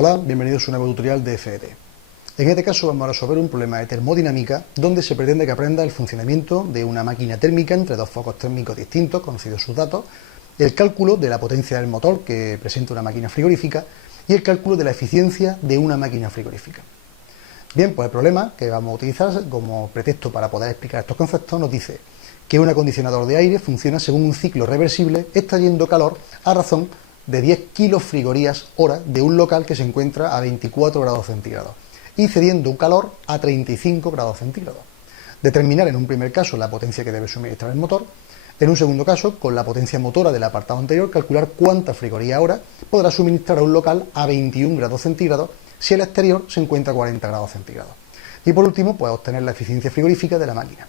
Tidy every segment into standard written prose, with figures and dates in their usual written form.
Hola, bienvenidos a un nuevo tutorial de FET. En este caso vamos a resolver un problema de termodinámica donde se pretende que aprenda el funcionamiento de una máquina térmica entre dos focos térmicos distintos, conocidos sus datos, el cálculo de la potencia del motor que presenta una máquina frigorífica y el cálculo de la eficiencia de una máquina frigorífica. Bien, pues el problema que vamos a utilizar como pretexto para poder explicar estos conceptos nos dice que un acondicionador de aire funciona según un ciclo reversible extrayendo calor a razón de 10 kilofrigorías hora de un local que se encuentra a 24 grados centígrados y cediendo un calor a 35 grados centígrados. Determinar en un primer caso la potencia que debe suministrar el motor, en un segundo caso, con la potencia motora del apartado anterior, calcular cuánta frigoría hora podrá suministrar a un local a 21 grados centígrados si el exterior se encuentra a 40 grados centígrados. Y por último, pues obtener la eficiencia frigorífica de la máquina.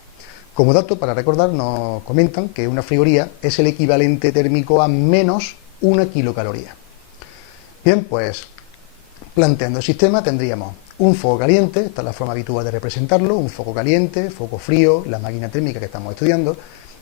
Como dato, para recordar, nos comentan que una frigoría es el equivalente térmico a menos 1 kilocaloría. Bien, pues planteando el sistema tendríamos un foco caliente, esta es la forma habitual de representarlo, un foco caliente, foco frío, la máquina térmica que estamos estudiando.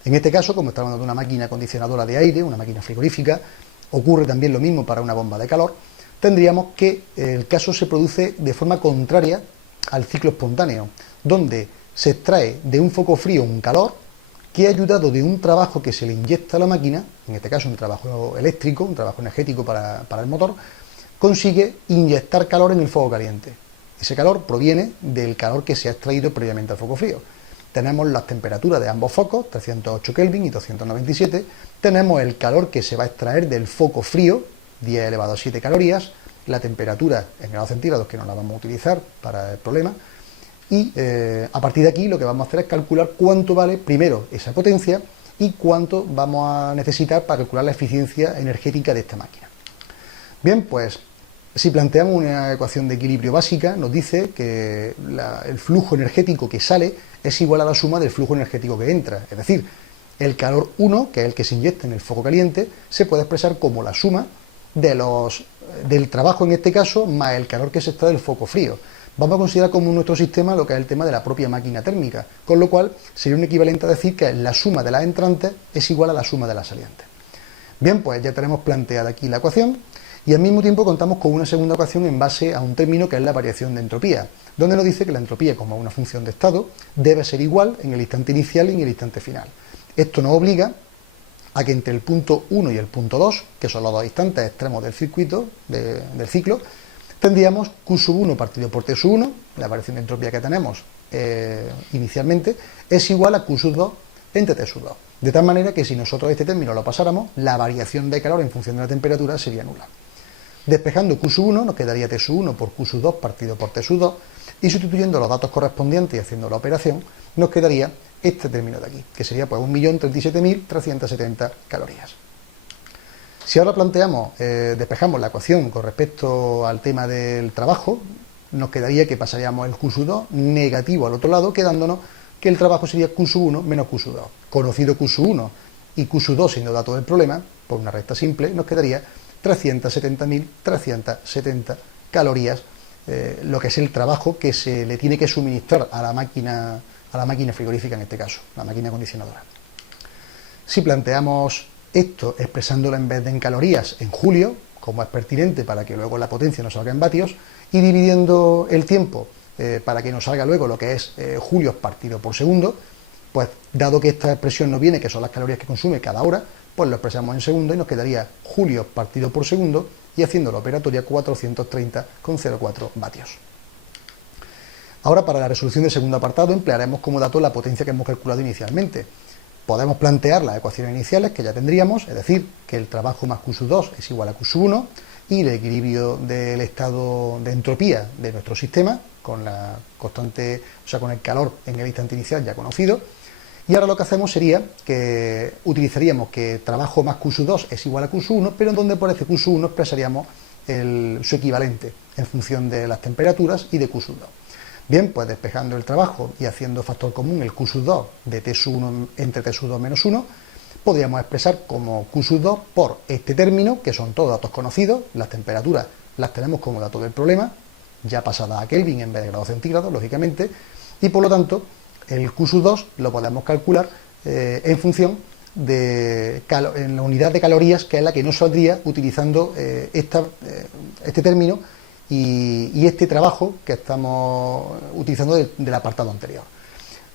En este caso, como estamos hablando de una máquina acondicionadora de aire, una máquina frigorífica, ocurre también lo mismo para una bomba de calor, tendríamos que el caso se produce de forma contraria al ciclo espontáneo, donde se extrae de un foco frío un calor que, ayudado de un trabajo que se le inyecta a la máquina, en este caso un trabajo eléctrico, un trabajo energético para el motor, consigue inyectar calor en el foco caliente. Ese calor proviene del calor que se ha extraído previamente al foco frío. Tenemos las temperaturas de ambos focos, 308 Kelvin y 297, tenemos el calor que se va a extraer del foco frío, 10 elevado a 7 calorías, la temperatura en grados centígrados que no la vamos a utilizar para el problema, y a partir de aquí lo que vamos a hacer es calcular cuánto vale primero esa potencia y cuánto vamos a necesitar para calcular la eficiencia energética de esta máquina. Bien, pues si planteamos una ecuación de equilibrio básica, nos dice que el flujo energético que sale es igual a la suma del flujo energético que entra, es decir, el calor 1, que es el que se inyecta en el foco caliente, se puede expresar como la suma del trabajo en este caso más el calor que se extrae del foco frío. Vamos a considerar como nuestro sistema lo que es el tema de la propia máquina térmica, con lo cual sería un equivalente a decir que la suma de las entrantes es igual a la suma de las salientes. Bien, pues ya tenemos planteada aquí la ecuación y al mismo tiempo contamos con una segunda ecuación en base a un término que es la variación de entropía, donde nos dice que la entropía, como una función de estado, debe ser igual en el instante inicial y en el instante final. Esto nos obliga a que entre el punto 1 y el punto 2, que son los dos instantes extremos del circuito, del ciclo, tendríamos Q1 partido por T1, la variación de entropía que tenemos inicialmente, es igual a Q2 entre T2. De tal manera que si nosotros este término lo pasáramos, la variación de calor en función de la temperatura sería nula. Despejando Q1 nos quedaría T1 por Q2 partido por T2 y sustituyendo los datos correspondientes y haciendo la operación, nos quedaría este término de aquí, que sería pues 1.037.370 calorías. Si ahora despejamos la ecuación con respecto al tema del trabajo, nos quedaría que pasaríamos el Q2 negativo al otro lado, quedándonos que el trabajo sería Q1 menos Q2. Conocido Q1 y Q2 siendo dato del problema, por una recta simple, nos quedaría 370.370 calorías, lo que es el trabajo que se le tiene que suministrar a la máquina frigorífica en este caso, la máquina acondicionadora. Si planteamos esto expresándolo en vez de en calorías en julio, como es pertinente para que luego la potencia nos salga en vatios, y dividiendo el tiempo para que nos salga luego lo que es julios partido por segundo, pues dado que esta expresión nos viene, que son las calorías que consume cada hora, pues lo expresamos en segundo y nos quedaría julios partido por segundo y haciendo la operatoria 430,04 vatios. Ahora, para la resolución del segundo apartado, emplearemos como dato la potencia que hemos calculado inicialmente. Podemos plantear las ecuaciones iniciales que ya tendríamos, es decir, que el trabajo más Q2 es igual a Q1 y el equilibrio del estado de entropía de nuestro sistema con la constante, o sea, con el calor en el instante inicial ya conocido. Y ahora lo que hacemos sería que utilizaríamos que trabajo más Q2 es igual a Q1, pero en donde por ese Q1 expresaríamos su equivalente en función de las temperaturas y de Q2. Bien, pues despejando el trabajo y haciendo factor común el Q2 de T1 entre T2 menos 1, podríamos expresar como Q2 por este término, que son todos datos conocidos, las temperaturas las tenemos como dato del problema, ya pasada a Kelvin en vez de grados centígrados, lógicamente, y por lo tanto el Q2 lo podemos calcular en función en la unidad de calorías, que es la que nos saldría utilizando este término y este trabajo que estamos utilizando del apartado anterior.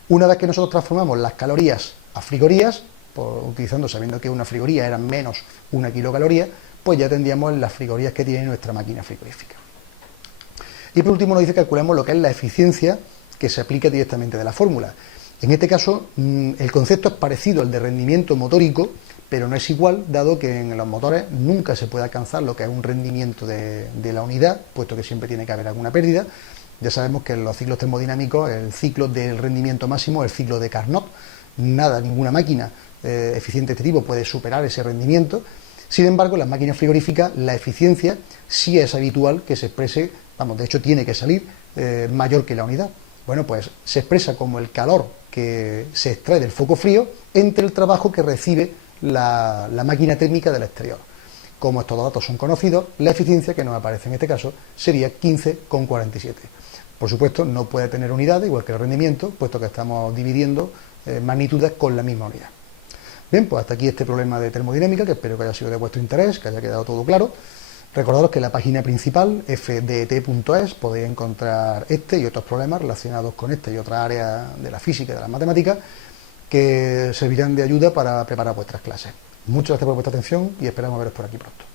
Una vez que nosotros transformamos las calorías a frigorías, sabiendo que una frigoría era menos 1 kilocaloría, pues ya tendríamos las frigorías que tiene nuestra máquina frigorífica. Y por último nos dice que calculemos lo que es la eficiencia que se aplica directamente de la fórmula. En este caso, el concepto es parecido al de rendimiento motórico, pero no es igual, dado que en los motores nunca se puede alcanzar lo que es un rendimiento de la unidad, puesto que siempre tiene que haber alguna pérdida. Ya sabemos que en los ciclos termodinámicos, el ciclo del rendimiento máximo es el ciclo de Carnot. Ninguna máquina eficiente de este tipo puede superar ese rendimiento. Sin embargo, en las máquinas frigoríficas, la eficiencia sí es habitual que se exprese, de hecho tiene que salir mayor que la unidad. Bueno, pues se expresa como el calor que se extrae del foco frío entre el trabajo que recibe la máquina térmica del exterior. Como estos datos son conocidos, la eficiencia que nos aparece en este caso sería 15,47. Por supuesto, no puede tener unidades, igual que el rendimiento, puesto que estamos dividiendo magnitudes con la misma unidad. Bien, pues hasta aquí este problema de termodinámica, que espero que haya sido de vuestro interés, que haya quedado todo claro. Recordaros que en la página principal, fdet.es, podéis encontrar este y otros problemas relacionados con este y otras áreas de la física y de las matemáticas que servirán de ayuda para preparar vuestras clases. Muchas gracias por vuestra atención y esperamos veros por aquí pronto.